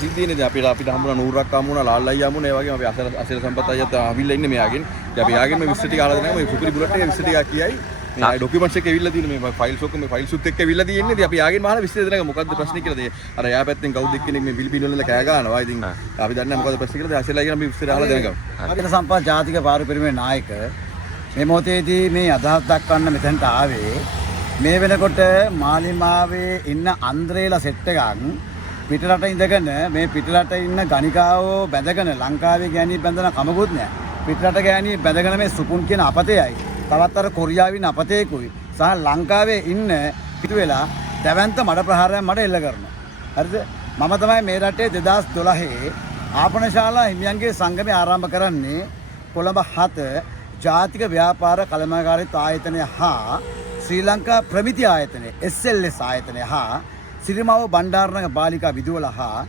සිද්ධියනේ අපිට හම්බුණා නූරක් හම්බුණා ලාල්ලයි හම්බුණා ඒ වගේම අපි අසල සම්පත් අයියත් අවිල්ල ඉන්නේ මෙයාගෙන්. ඉතින් අපි යාගෙන් මේ විස්තර ටික අහලා දෙනවා මේ සුපිරි බුලට් එකේ විස්තර ටික කියයි. මේ ඩොකියුමන්ට්ස් එක ඇවිල්ලා තියෙන්නේ මේ ෆයිල්ස් ඔක්කොම මේ ෆයිල්ස් උත් එක්ක ඇවිල්ලා තියෙන්නේ. ඉතින් අපි යාගෙන් අහලා විස්තර දෙනවා මොකද්ද ප්‍රශ්නේ කියලා. අර යා පැත්තෙන් කවුද එක්කෙනෙක් මේ පිලිපින වල කෑ ගන්නවා. ඉතින් අපි දන්නේ නැහැ මොකද්ද ප්‍රශ්නේ කියලා. අසලයි කියන මේ විස්තර අහලා දෙනවා. අසල සම්පත් ජාතික පාරිපරිමේ නායක මේ මොහොතේදී මේ අදහස් දක්වන්න මෙතනට ආවේ මේ වෙනකොට මාලිමාවේ ඉන්න අන්ද්‍රේලා සෙට් එකක් පිටරට ඉඳගෙන මේ පිටරට ඉන්න ගණිකාවෝ බැඳගෙන ලංකාවේ ගෑණි බැඳන කමකුත් නැහැ. පිටරට ගෑණි බැඳගෙන මේ සුපුන් කියන අපතේයි. තවත් අර කොරියාවේ ඉන්න අපතේකුයි. සහ ලංකාවේ ඉන්න පිටු වෙලා දැවැන්ත මඩ ප්‍රහාරයක් මඩ එල්ල කරනවා. හරිද? මම තමයි මේ රටේ 2012 ආපනශාලා හිමියන්ගේ සංගමය ආරම්භ කරන්නේ කොළඹ 7 ජාතික ව්‍යාපාර කළමනාකාරීත්ව ආයතනය හා ශ්‍රී ලංකා ප්‍රමිති ආයතනය SLS ආයතනය හා සිරිමාව බණ්ඩාරනගර බාලිකා විදුවල හා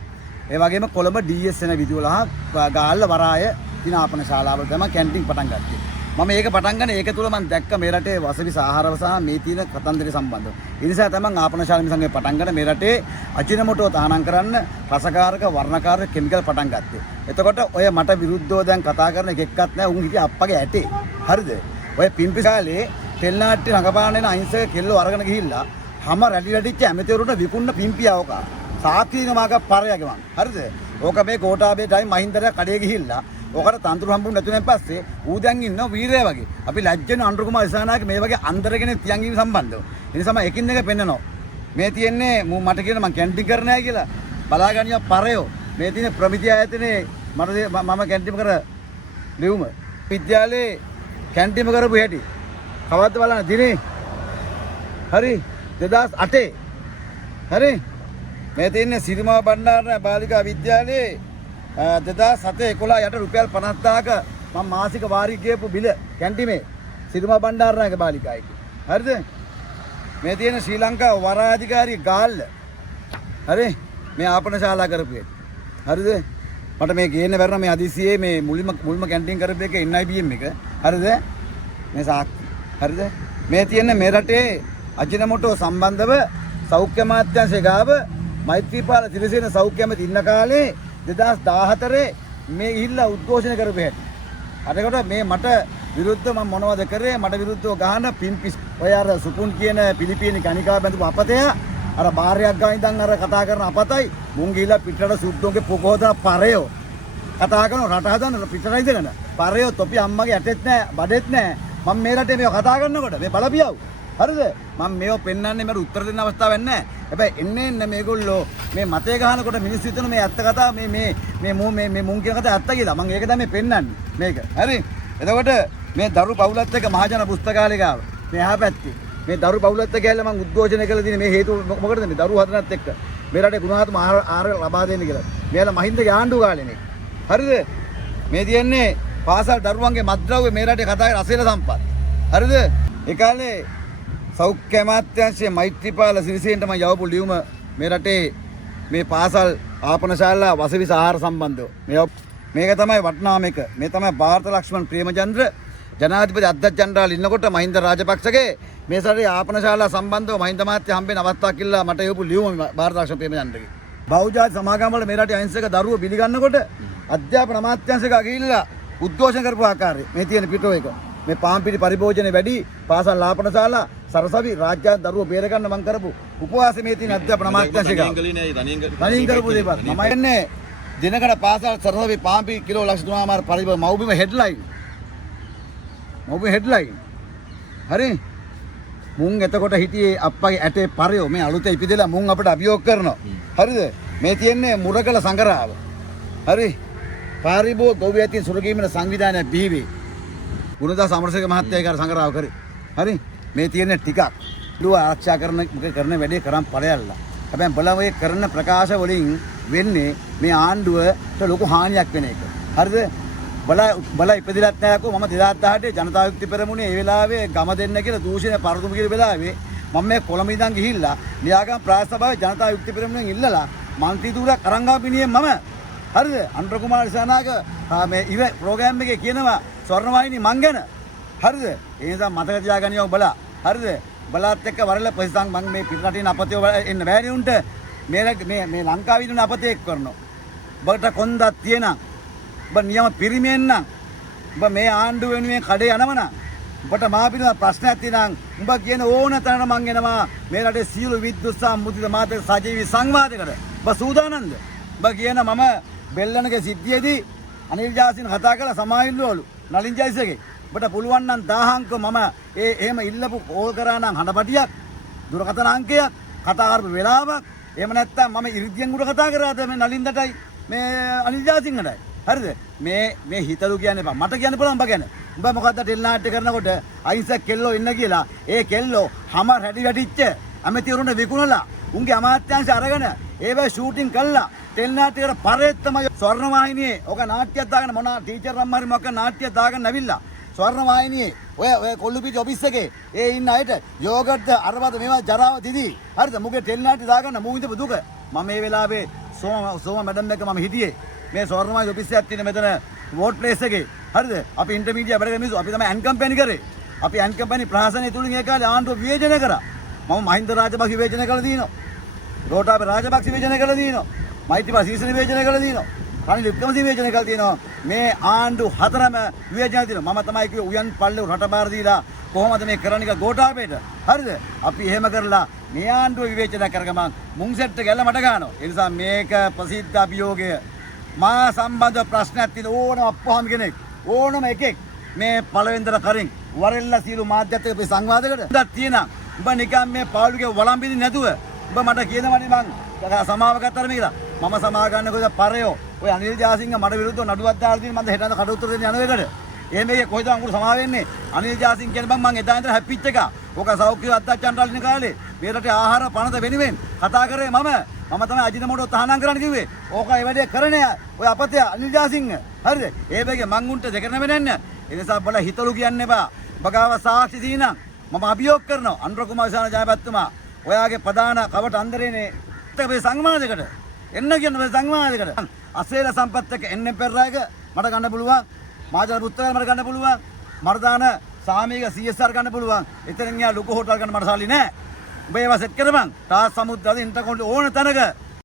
ඒ වගේම කොළඹ DS එන විදුවල හා ගාල්ල වරාය දිනාපන ශාලාවල තමයි කැන්ටින් පටන් ගත්තේ. මම ඒක පටන් ගන්න ඒක තුල මම දැක්ක මේ රටේ වසවිස ආහාරව සහ මේ තියෙන කතන්දරේ සම්බන්ධව. ඒ නිසා තමයි ආපන ශාලාවේ සංගමය පටන් ගන්න මේ රටේ අජිනමොටෝ තහනම් කරන්න රසකාරක වර්ණකාරක කිමිකල් පටන් ගත්තේ. එතකොට ඔය මට විරුද්ධව දැන් කතා කරන එක එක්කත් නැහැ. උන් හිටියේ අප්පගේ ඇටේ. හරිද? ඔය පිම්පිසාලේ තෙල් නාට්‍ය රඟපාන එන අහිංසක කෙල්ලෝ අරගෙන ගිහිල්ලා හැම රැලි රැටිච්ච ඇමතිවරුන්ට විකුණන පිම්පියාවක සාක්ෂියක මාක පරයගේ මං හරිද ඕක මේ කෝටාබේ ටයිම් මහින්දර කඩේ ගිහිල්ලා ඕකට තන්තුරු හම්බුනේ නැතුනෙන් පස්සේ ඌ දැන් ඉන්නවා වීරයා වගේ අපි ලැජ්ජෙන අනුර කුමාර ඉසානාගේ මේ වගේ අන්දරගෙන තියන් ඉන්න සම්බන්ධව ඒ නිසා මම එකින් එක පෙන්නනවා මේ තියෙන්නේ මට කියන මං කැන්ටින් කරන්නේ නැහැ කියලා බලාගනියා පරයෝ මේ තියෙන ප්‍රමිති ආයතනේ මම කැන්ටින් කර ලියුම විද්‍යාලේ කැන්ටින් කරපු හැටි කවද්ද බලන්න දිනේ හරි 2008 හරි මේ තියෙන්නේ සිරිමාව බණ්ඩාරනගර බාලිකා විද්‍යාලයේ 2007 11 යට රුපියල් 50000ක මම මාසික වාරික ගියපු බිල කැන්ටිමේ සිරිමාව බණ්ඩාරනගර බාලිකායි හරිද මේ තියෙන ශ්‍රී ලංකා වරාධිකාරී ගාල්ල හරි මේ ආපන ශාලා කරපු එක හරිද මට මේ ගේන්න බැරි නම් මේ අදිසියේ මේ මුල්ම කැන්ටින් කරපු එක NIBM එක හරිද මේ සාක්ෂි හරිද මේ තියෙන්නේ මේ රටේ අජිනමොටෝ සම්බන්ධව සෞඛ්‍ය අමාත්‍යාංශය ගාව මෛත්‍රීපාල තිරසේන සෞඛ්‍ය ඇමති ඉන්න කාලේ 2014 මේ ගිහිල්ලා උද්ඝෝෂණය කරපු හැටි. අරකට මේ මට විරුද්ධව මම මොනවද කරේ මට විරුද්ධව ගහන පිම්පිස් ඔය අර සුපුන් කියන පිලිපීනි ගණිකා බඳපු අපතය අර බාරයක් ගාන ඉඳන් අර කතා කරන අපතයි මුන් ගිහිල්ලා පිටරට සුද්දෝගේ පොකෝදන පරයෝ කතා කරන රට හදන පිටරට ඉඳගෙන පරයෝ තොපි අම්මගේ ඇටෙත් නැහැ බඩෙත් නැහැ මම මේ රටේ මේව කතා කරනකොට මේ බලපියව හරිද මම මේව පෙන්වන්නේ මට උත්තර දෙන්න අවස්ථාවක් නැහැ. හැබැයි එන්නේ මේගොල්ලෝ මේ මතේ ගහනකොට මිනිස්සු හිතන මේ ඇත්ත කතාව මේ මුන් කියන කතාව ඇත්ත කියලා. මම ඒක තමයි පෙන්වන්නේ මේක. හරි. එතකොට මේ දරු පවුලත් එක්ක මහජන පුස්තකාලය ගාව මේ එහා පැත්තේ මේ දරු පවුලත් එක්ක ඇවිල්ලා මම උද්ඝෝෂණය කළා තියෙන මේ හේතුව මොකටද මේ දරු හතරත් එක්ක මේ රටේ ගුණාත්මක ආහාර ලබා දෙන්න කියලා. මේලා මහින්දගේ ආණ්ඩුව කාලේනේ. හරිද? මේ තියන්නේ පාසල් දරුවන්ගේ මත්ද්‍රව්‍ය මේ රටේ කතා කරන අසීල සම්පත්. හරිද? ඒ කාලේ සෞඛ්‍ය අමාත්‍යාංශයේ මෛත්‍රීපාල සිරිසේනට මම යවපු ලියුම මේ රටේ මේ පාසල් ආපනශාලා වසවිස ආහාර සම්බන්ධව මේක තමයි වටිනාම එක මේ තමයි ಭಾರತ ලක්ෂ්මන් ප්‍රේමචන්ද්‍ර ජනාධිපති අධ්‍යක්ෂ ජනරාල් ඉන්නකොට මහින්ද රාජපක්ෂගේ මේ සැරේ ආපනශාලා සම්බන්ධව මහින්ද මහත්තයා හම්බෙන අවස්ථාවක් කියලා මට යවපු ලියුම ಭಾರತ ලක්ෂ්මන් ප්‍රේමචන්ද්‍රගේ බෞද්ධ සමාගම් වල මේ රටේ අහිංසක දරුවෝ පිළිගන්නකොට අධ්‍යාපන අමාත්‍යාංශයක ගිහිල්ලා උද්ඝෝෂණ කරපු ආකාරය මේ තියෙන පිටෝ එක මේ පාම්පිටි පරිභෝජනේ වැඩි පාසල් ආපනශාලා සරසවි රාජ්‍ය දරුවෝ බේර ගන්න මං කරපු උපවාසයේ මේ තියෙන අධ්‍යාපන අමාත්‍යාංශයක තනියෙන් කරපු දේපත් මම එන්නේ දිනකට පාසල් සරසවි පාම්පි කිලෝ ලක්ෂ 3මාර පරිභෝජ මව්බිම හෙඩ්ලයින් හරි මුන් එතකොට හිටියේ අප්පගේ ඇටේ පරයෝ මේ අලුතෙන් ඉපදෙලා මුන් අපිට අභියෝග කරනවා හරිද මේ තියෙන්නේ මුරගල සංගරාව හරි පාරිභෝග ගොවි ඇතින් සුරගීමන සංවිධානය බිහිවේ ගුණදාස අමරසේකර මහත්තයා ඒක සංගරාව කරේ හරි මේ තියෙන ටිකක් දුව ආරක්ෂා කරන වැඩේ කරන් ඵලයල්ලා හැබැයි බලව ඒ කරන ප්‍රකාශ වලින් වෙන්නේ මේ ආණ්ඩුවට ලොකු හානියක් වෙන එක හරිද බල ඉපදිලත් නැයකෝ මම 2018 ජනතා යුක්ති පෙරමුණේ ඒ වෙලාවේ ගම දෙන්න කියලා දූෂණය පරදුම කියන වෙලාවේ මම මේ කොළඹ ඉඳන් ගිහිල්ලා ලියාගම් ප්‍රාස් සභාවේ ජනතා යුක්ති පෙරමුණෙන් ඉල්ලලා මන්ත්‍රී ධූරයක් අරන් ආ පිනියෙන් මම හරිද අනුර කුමාර ඉසානාක මේ ඉව ප්‍රෝග්‍රෑම් එකේ කියනවා ස්වර්ණවාහිනී මං ගැන හරිද ඒ නිසා මතක තියාගනියව බලා හරිද බලාත් එක්ක වරල ප්‍රතිසං මම මේ පිටරටින් අපතේ එන්න බෑනේ උන්ට මේ ලංකාවේ ඉන්න අපතේ එක් කරනවා ඔබට කොන්දක් තියෙනම් ඔබ නියම පිරිමෙන් නම් ඔබ මේ ආණ්ඩුව වෙනුවෙන් කඩේ යනවනම් ඔබට මා පිළිබඳ ප්‍රශ්නයක් තියෙනම් ඔබ කියන ඕන තැනට මං එනවා මේ රටේ සියලු විද්‍යුත් සහ මුද්‍රිත මාධ්‍ය සජීවී සංවාදයකට ඔබ සූදානම්ද? ඔබ කියන මම බෙල්ලනගේ සිද්ධියේදී අනිල් ජාසින් කතා කරලා සමාවිල්ලවලු නලින් ජයසේගේ ඔබට පුළුවන් නම් 1000ක මම එහෙම ඉල්ලපු කෝල් කරා නම් හඬපටියක් දුරකථන අංකයක් කතා කරපු වෙලාවක් එහෙම නැත්නම් මම ඉරිදියෙන් උඩ කතා කරාද මේ නලින්දටයි මේ අනිල් ජාසින්ටයි හරිද මේ හිතලු කියන්නේ බා මට කියන්න පුළුවන් බා ගැන උඹ මොකද්ද ටෙල් නාට්‍ය කරනකොට අයින්සක් කෙල්ලෝ ඉන්න කියලා ඒ කෙල්ලෝ හැම රැඩි වැටිච්ච ඇමතිවරුන්ට විකුණලා උන්ගේ අමාත්‍යාංශ අරගෙන ඒවැ ෂූටින් කළා ටෙල් නාට්‍යයකට පරෙත් තමයි ස්වර්ණවාහිනියේ ඔක නාට්‍යයක් දාගෙන මොනවා ටීචර් අම්මාරි මොකක් නාට්‍යයක් දාගෙන නැවිලා ස්වර්ණවාහිනියේ ඔය කොල්ලුපිටි ඔෆිස් එකේ ඒ ඉන්න අයට යෝගට් අරවද මේවා ජරාව දිදී හරිද මුගේ ටෙල් නාට්‍ය දාගන්න මූ විඳපු දුක මම මේ වෙලාවේ සෝම මැඩම් එක මම හිටියේ මේ ස්වර්ණවාහිනිය ඔෆිස් එකක් තියෙන මෙතන වෝට් ප්ලේස් එකේ හරිද අපි ඉන්ටර්මීඩියට් වැඩ කරන මිනිස්සු අපි තමයි ඇන් කම්පැනි කරේ අපි ඇන් කම්පැනි ප්‍රහාසනය තුලින් ඒ කාලේ ආණ්ඩුව විවේචනය කරා මම මහින්ද රාජපක්ෂ විවේචනය කළා දිනනවා රෝටාබේ රාජපක්ෂ විවේචනය කළා දිනනවා මෛත්‍රීපාල සීසන විවේචනය කළා දිනනවා රනිල් වික්‍රමසිංහ විවේචනය කළා තියෙනවා මේ ආණ්ඩු හතරම විවේචනය තියෙනවා මම තමයි කිව්වේ උයන් පල්ලේ රට බාර දීලා කොහොමද මේ කරන්නේ කියලා ගෝඨාභයට හරිද අපි එහෙම කරලා මේ ආණ්ඩුව විවේචනය කරගමන් මුං සෙට් එක ගැල්ල මට ගන්නවා ඒ නිසා මේක ප්‍රසිද්ධ අභියෝගය මා සම්බන්ධ ප්‍රශ්නයක් තියෙන ඕනම අප්පහම් කෙනෙක් ඕනම එකෙක් මේ පළවෙනිදර කරින් වරෙල්ලා සියලු මාධ්‍යත් එක්ක සංවාදයකට ඉඳක් තියෙනවා උඹ නිකන් මේ පාළුගේ වළම්බින්නේ නැතුව උඹ මට කියනවනේ මං සමාව ගත්තාර මේකලා මම සමාව ගන්නකොද පරයෝ ඔය අනිල් ජාසිංහ මට විරුද්ධව නඩුවක් දාලා තියෙන මම හෙටන කඩ උත්තර දෙන්න යන එකට එහෙම මේක කොහෙද අඟුරු සමාව වෙන්නේ අනිල් ජාසිංහ කියන මං එදා ඉඳලා හැප්පිච්ච එක ඕක සෞඛ්‍ය අධ්‍යක්ෂන්ට අල්ලින කාලේ මේ රටේ ආහාර පනත වෙනුවෙන් කතා කරේ මම තමයි අජිනමෝටෝ තහනම් කරන්න කිව්වේ ඕක ඒ වැඩේ කරන්නේ ඔය අපතේ අනිල් ජාසිංහ හරිද ඒ වගේ මං උන්ට දෙක නැවෙන්න ඒ නිසා බල හිතලු කියන්න එපා බගාව සාක්ෂි දීනම් මම අභියෝග කරනවා අනුර කුමාර ජයපත්තුමා ඔයාගේ ප්‍රධාන කවට අන්දරේනේ මේ සංවාදයකට එන්න කියන මේ සංවාදයකට අසේල සම්පත් එක්ක එන්න පෙරරායක මට ගන්න පුළුවන් මාජල පුත්තල මට ගන්න පුළුවන් මර්දාන සාමීක CSR ගන්න පුළුවන් එතනින් යා ලොකු හොටල් ගන්න මට සල්ලි නැහැ උඹ ඒවා සෙට් කරපන් තාස් සමුද්‍රද ඉන්ටර්කොන්ටි ඕන තැනක